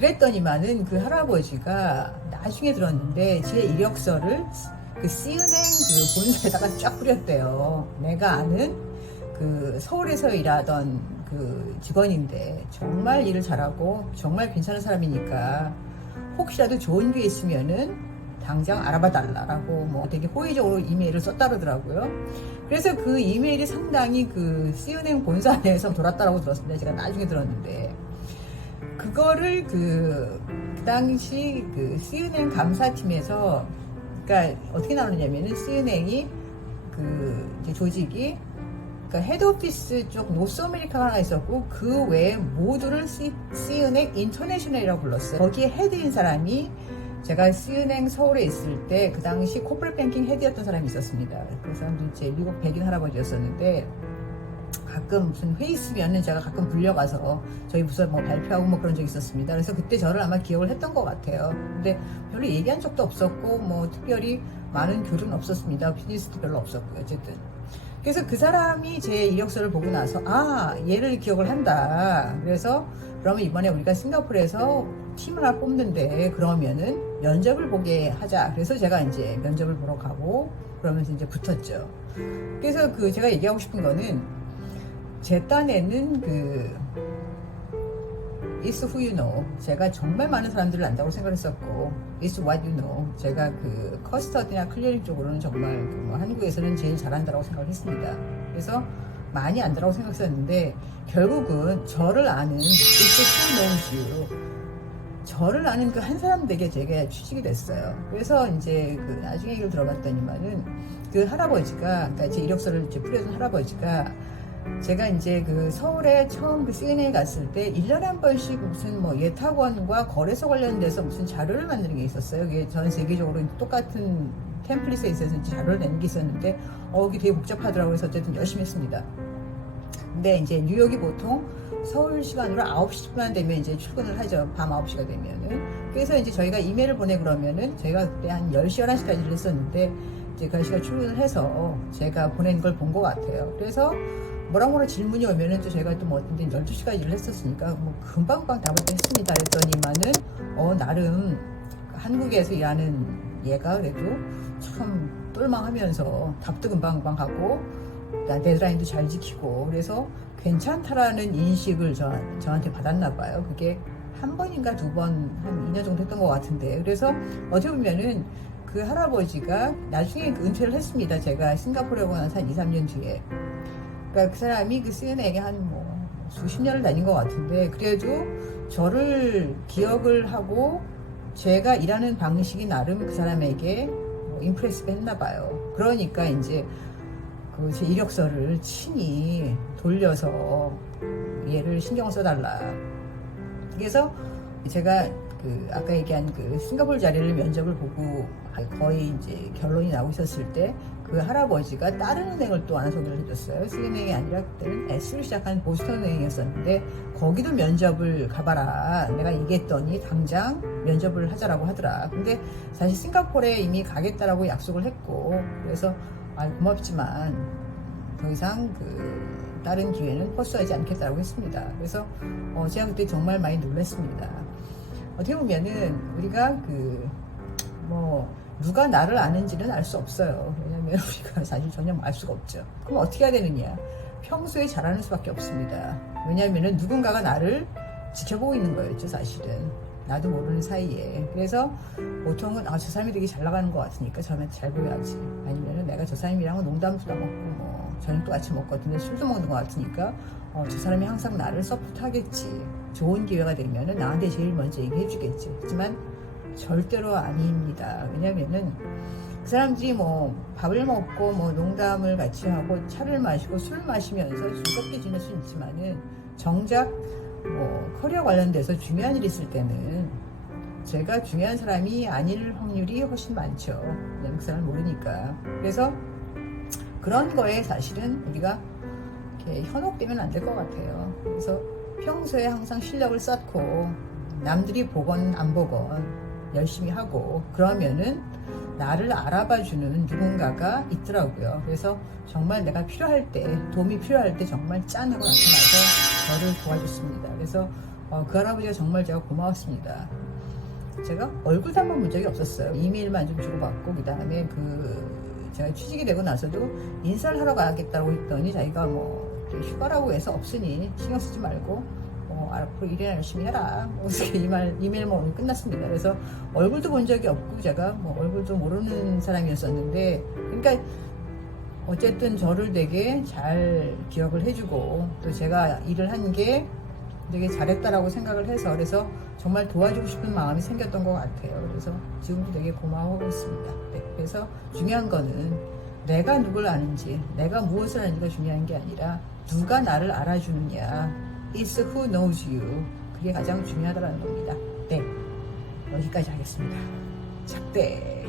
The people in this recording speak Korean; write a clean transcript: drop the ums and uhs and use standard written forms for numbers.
그랬더니만은 그 할아버지가 나중에 들었는데 제 이력서를 그 C은행 그 본사에다가 쫙 뿌렸대요. 내가 아는 그 서울에서 일하던 그 직원인데 정말 일을 잘하고 정말 괜찮은 사람이니까 혹시라도 좋은 게 있으면은 당장 알아봐 달라라고 뭐 되게 호의적으로 이메일을 썼다 그러더라고요. 그래서 그 이메일이 상당히 그 C은행 본사 내에서 돌았다라고 들었습니다. 제가 나중에 들었는데 그거를 그 당시 그 C은행 감사팀에서 그러니까 어떻게 나오느냐면은 C은행이 그 이제 조직이 그러니까 헤드오피스 쪽 노스 아메리카가 하나 있었고 그 외에 모두를 C은행 인터내셔널이라고 불렀어요. 거기에 헤드인 사람이 제가 C은행 서울에 있을 때 그 당시 코퍼레이트 뱅킹 헤드였던 사람이 있었습니다. 그 사람도 이제 미국 백인 할아버지였었는데 가끔 무슨 회의 있으면은 제가 가끔 불려가서 저희 부서 뭐 발표하고 뭐 그런 적이 있었습니다. 그래서 그때 저를 아마 기억을 했던 것 같아요. 근데 별로 얘기한 적도 없었고 뭐 특별히 많은 교류는 없었습니다. 비즈니스도 별로 없었고요. 어쨌든. 그래서 그 사람이 제 이력서를 보고 나서 아 얘를 기억을 한다. 그래서 그러면 이번에 우리가 싱가포르에서 팀을 하나 뽑는데 그러면은 면접을 보게 하자. 그래서 제가 이제 면접을 보러 가고 그러면서 이제 붙었죠. 그래서 그 제가 얘기하고 싶은 거는 제 딴에는 그 It's who you know. 제가 정말 많은 사람들을 안다고 생각했었고 It's what you know. 제가 그 커스터디나 클리어링 쪽으로는 정말 그뭐 한국에서는 제일 잘한다고 생각했습니다. 그래서 많이 안다고 생각했었는데 결국은 저를 아는 It's who knows you. 저를 아는 그 한 사람 댁에 제가 취직이 됐어요. 그래서 이제 그 나중에 얘기를 들어봤더니만은 그 할아버지가 그러니까 제 이력서를 이제 뿌려준 할아버지가 제가 이제 그 서울에 처음 그 CNA에 갔을 때 1년에 한 번씩 무슨 뭐 예탁원과 거래소 관련돼서 무슨 자료를 만드는 게 있었어요. 그게 전 세계적으로 똑같은 템플릿에 있어서 자료를 내는 게 있었는데 이게 되게 복잡하더라고요. 그래서 어쨌든 열심히 했습니다. 근데 이제 뉴욕이 보통 서울 시간으로 9시만 되면 이제 출근을 하죠. 밤 9시가 되면은. 그래서 이제 저희가 이메일을 보내 그러면은 저희가 그때 한 10시, 11시까지 를 했었는데 이제 그 아저씨가 출근을 해서 제가 보낸 걸 본 것 같아요. 그래서 뭐라 질문이 오면은 또 저희가 또 뭐 어떤 데 12시까지 일을 했었으니까 뭐 금방금방 답을 했습니다. 그랬더니만은 나름 한국에서 일하는 얘가 그래도 참 똘망하면서 답도 금방금방 하고 데드라인도 잘 지키고 그래서 괜찮다라는 인식을 저한테 받았나 봐요. 그게 한 번인가 두 번 한 2년 정도 했던 것 같은데 그래서 어떻게 보면은 그 할아버지가 나중에 그 은퇴를 했습니다. 제가 싱가포르에 오고 나서 한 2, 3년 뒤에 그러니까 그 사람이 그 CNN에게 한 뭐 수십 년을 다닌 것 같은데 그래도 저를 기억을 하고 제가 일하는 방식이 나름 그 사람에게 임프레스가 했나 봐요. 그러니까 이제 그 제 이력서를 친히 돌려서 얘를 신경을 써달라. 그래서 제가 그 아까 얘기한 그 싱가포르 자리를 면접을 보고 거의 이제 결론이 나고 있었을 때 그 할아버지가 다른 은행을 또 하나 소개를 해줬어요. C은행이 아니라 그때는 S로 시작한 보스턴 은행이었었는데 거기도 면접을 가봐라. 내가 얘기했더니 당장 면접을 하자라고 하더라. 근데 사실 싱가포르에 이미 가겠다라고 약속을 했고 그래서 고맙지만 더 이상 그 다른 기회는 헛수하지 않겠다라고 했습니다. 그래서 제가 그때 정말 많이 놀랐습니다. 어떻게 보면은 우리가 그 뭐 누가 나를 아는지는 알 수 없어요. 왜냐면 우리가 사실 전혀 알 수가 없죠. 그럼 어떻게 해야 되느냐? 평소에 잘하는 수밖에 없습니다. 왜냐면은 누군가가 나를 지켜보고 있는 거였죠, 사실은. 나도 모르는 사이에. 그래서 보통은 저 사람이 되게 잘 나가는 것 같으니까 저한테 잘 보여야지. 아니면은 내가 저 사람이랑은 농담도 먹고 뭐 저녁도 같이 먹거든요. 술도 먹는 것 같으니까 저 사람이 항상 나를 서포트하겠지. 좋은 기회가 되면은 나한테 제일 먼저 얘기해 주겠지. 하지만 절대로 아닙니다. 왜냐면은 그 사람들이 뭐 밥을 먹고 뭐 농담을 같이 하고 차를 마시고 술 마시면서 즐겁게 지낼 수 있지만은 정작 뭐 커리어 관련돼서 중요한 일이 있을 때는 제가 중요한 사람이 아닐 확률이 훨씬 많죠. 왜냐면 그 사람을 모르니까. 그래서 그런 거에 사실은 우리가 이렇게 현혹되면 안 될 것 같아요. 그래서 평소에 항상 실력을 쌓고 남들이 보건 안 보건 열심히 하고 그러면은 나를 알아봐주는 누군가가 있더라고요. 그래서 정말 내가 필요할 때 도움이 필요할 때 정말 짠 하고 나타나서 저를 도와줬습니다. 그래서 그 할아버지가 정말 제가 고마웠습니다. 제가 얼굴도 한번 본 적이 없었어요. 이메일만 좀 주고받고, 그 다음에 제가 취직이 되고 나서도 인사를 하러 가야겠다고 했더니 자기가 뭐 휴가라고 해서 없으니 신경 쓰지 말고 앞으로 일이나 열심히 해라. 이렇게 이메일만 오늘 끝났습니다. 그래서 얼굴도 본 적이 없고 제가 얼굴도 모르는 사람이었었는데, 그러니까 어쨌든 저를 되게 잘 기억을 해주고 또 제가 일을 한 게 되게 잘했다라고 생각을 해서, 그래서 정말 도와주고 싶은 마음이 생겼던 것 같아요. 그래서 지금도 되게 고마워하고 있습니다. 네, 그래서 중요한 거는 내가 누굴 아는지, 내가 무엇을 아는지가 중요한 게 아니라 누가 나를 알아주느냐. It's who knows you. 그게 가장 중요하다는 겁니다. 네, 여기까지 하겠습니다. 작대.